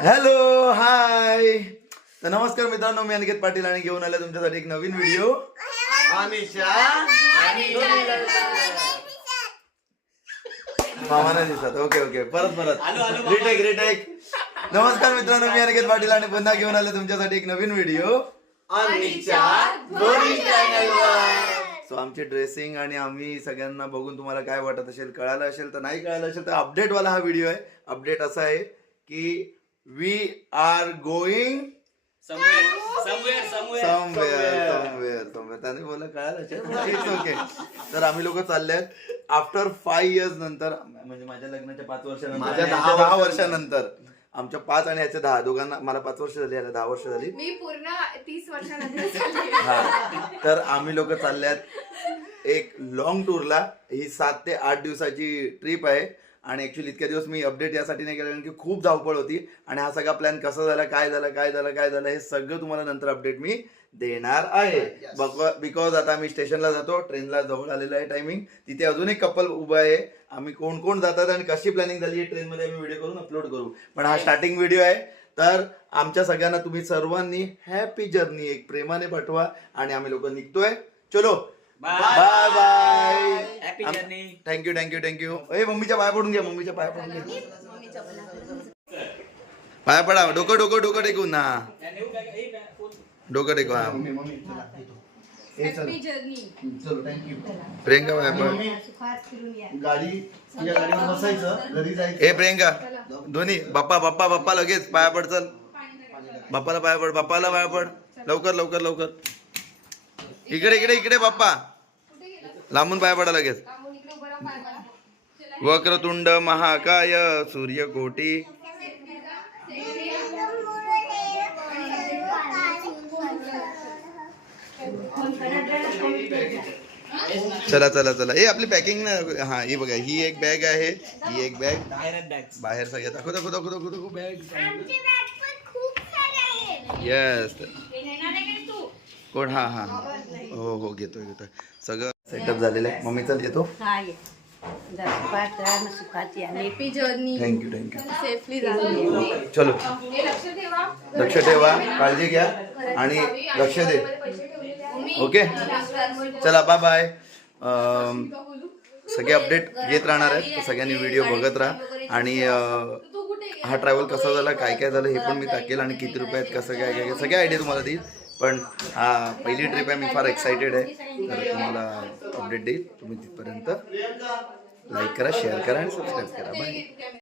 Hello hi. तर नमस्कार मित्रांनो, मी अनिकेत पाटील आणि घेऊन आलो तुमच्यासाठी एक नवीन व्हिडिओ. मामाना दिसत. ओके ओके, परत रिटेक. नमस्कार मित्रांनो, मी अनिकेत पाटील आणि पुन्हा घेऊन आलो तुमच्यासाठी एक नवीन व्हिडिओ. सो आमची ड्रेसिंग आणि आम्ही सगळ्यांना बघून तुम्हाला काय वाटत असेल, कळालं असेल तर नाही कळालं असेल तर अपडेट वाला हा व्हिडिओ आहे. अपडेट असा आहे की वी आर गोइंग समवेअर. त्याने बोला कळालं असेल, इट्स ओके. तर आम्ही लोक चालले आफ्टर 5 इयर्स नंतर, म्हणजे माझ्या लग्नाच्या 5 वर्षानंतर, माझ्या 10 वर्षानंतर. आमच्या 5 आणि ह्याचे 10, दोघांना मला 5 वर्ष झाली, याला 10 वर्ष झाली. मी पूर्ण 30 वर्षानंतर हा, तर आम्ही लोक चालल्यात एक लॉंग टूरला. ही 7 ते 8 दिवसाची ट्रिप आहे. आणि ऍक्च्युली इतक्या दिवस मी अपडेट यासाठी नाही केलं कारण की खूप धावपळ होती. आणि हा सगळा प्लॅन कसा झाला, काय झालं हे सगळं तुम्हाला नंतर अपडेट मी देणार आहे. बिकॉज आता आम्ही स्टेशनला जातो, ट्रेनला जवळ आलेलं आहे टायमिंग. तिथे अजून एक कपल उभं आहे. आम्ही कोण कोण जातात आणि कशी प्लॅनिंग झाली ट्रेन मध्ये आम्ही व्हिडिओ करून अपलोड करू. पण हा स्टार्टिंग व्हिडिओ आहे. तर आमच्या सगळ्यांना तुम्ही सर्वांनी हॅपी जर्नी एक प्रेमाने पाठवा. आणि आम्ही लोक निघतोय. चलो bye bye, happy journey. Thank you. ए मम्मीच्या पाया पडून घ्या, पाया पडा. डोकं टेकून ना, डोकं टेकू. हा प्रियंका पाया पड. गाडीवर बसायचं, घरी जायचं. ए प्रियंका, दोन्ही बाप्पा लगेच पाया पड. चल बाप्पाला पाया पड. लवकर. इकडे बाप्पा, लांबून पाया पडा लगेच. वक्रतुंड महाकाय सूर्यकोटी. चला. ए आपली पॅकिंग ना. हा ही बघा, ही एक बॅग आहे. बाहेर सगळ्या दाखव बॅग. येस. कोण? हा हो घेतोय. सगळं सेटअप झालेलं आहे. मम्मी चल येतो. थँक्यू. चलो, लक्ष ठेवा, काळजी घ्या आणि लक्ष दे. ओके, चला बाय. सगळे अपडेट येत राहणार आहेत. सगळ्यांनी व्हिडिओ बघत राहा. आणि हा ट्रॅव्हल कसा झाला, काय झालं हे पण मी टाकेल. आणि किती रुपयात कसं काय सगळे आयडिया तुम्हाला देईल. पण हा पहिली ट्रिप आहे, मी फार एक्सायटेड आहे. तर तुम्हाला अपडेट देईल. तुम्ही तिथपर्यंत लाईक करा, शेअर करा आणि सबस्क्राईब करा. बाय.